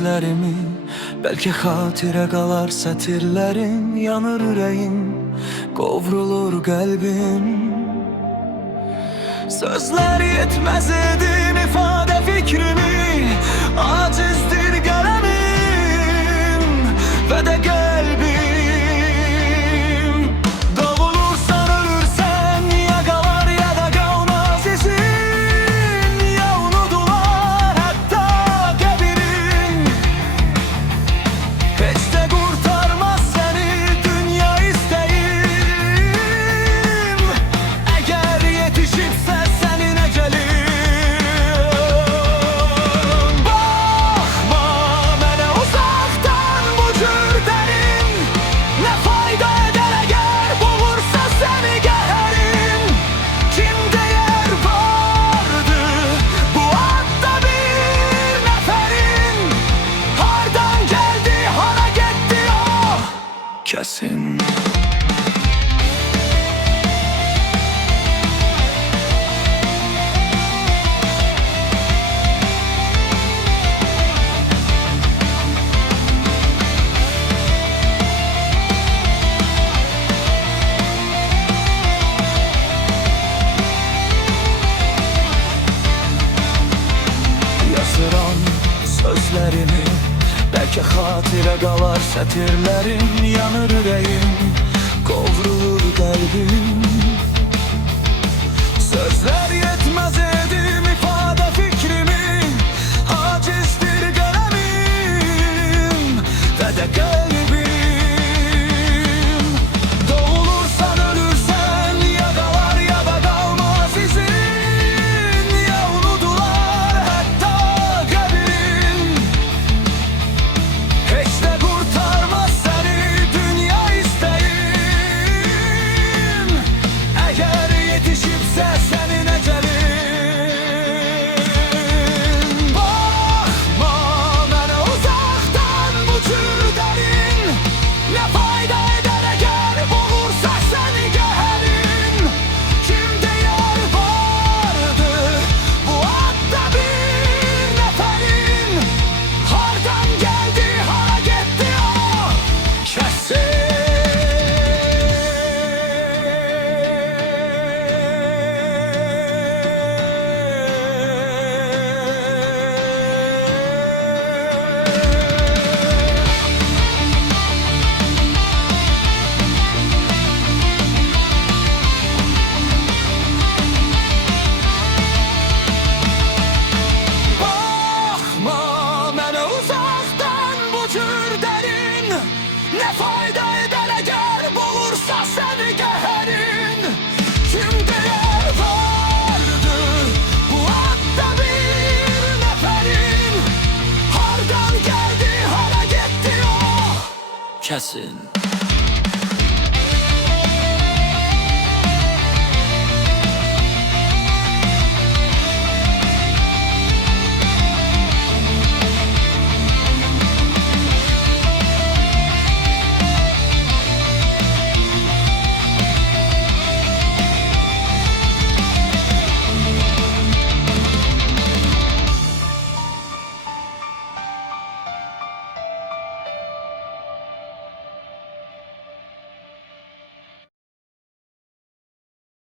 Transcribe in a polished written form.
sözlerimi. Belki hatire qalar sətirlərin. Yanır ürəyim, qovrulur qəlbim. Sözlər yetməz edin ifadə fikrimi. Acizdir qələmim və də qəlbim. Doğulursan ölürsən, ya qalar ya da qalmaz izin. Ya unudular hətta qəbirin. Heç də qurtarmaz səni dünya istəyim. Əgər yetişibsə sənin əcəlin. Baxma mənə uzaqdan bu cür dərin. Nə fayda edər əgər boğursa səni qəhərin. Kim deyər vardı bu adda bir nəfərin. Hardan gəldi, hara getdi o kəsin. Yazıram sözlərimi, bəlkə xatirə qalar sətirlərin. Yanır ürəyim, qovrulur qəlbim. Sözlər yetməz edim ifadə fikrimi. Acizdir qələmim və də qəlbim. Doğulursan ölürsən, ya qalar ya da qalmaz izin. Ya unudular hətta qəbirin. Heç də qurtarmaz səni dünya istəyim. Əgər yetişibsə sənin əcəlin. Baxma mənə uzaqdan bu cür dərin. Nə fayda edər əgər boğursa səni qəhərin. Kim deyər vardı bu adda bir nəfərin. Hardan gəldi, hara getdi o kəsin. Baxma mənə uzaqdan bu cür dərin. Nə fayda edər əgər boğursa səni qəhərin. Kim deyər vardı bu adda bir nəfərin. Hardan gəldi, hara getdi o kəsin.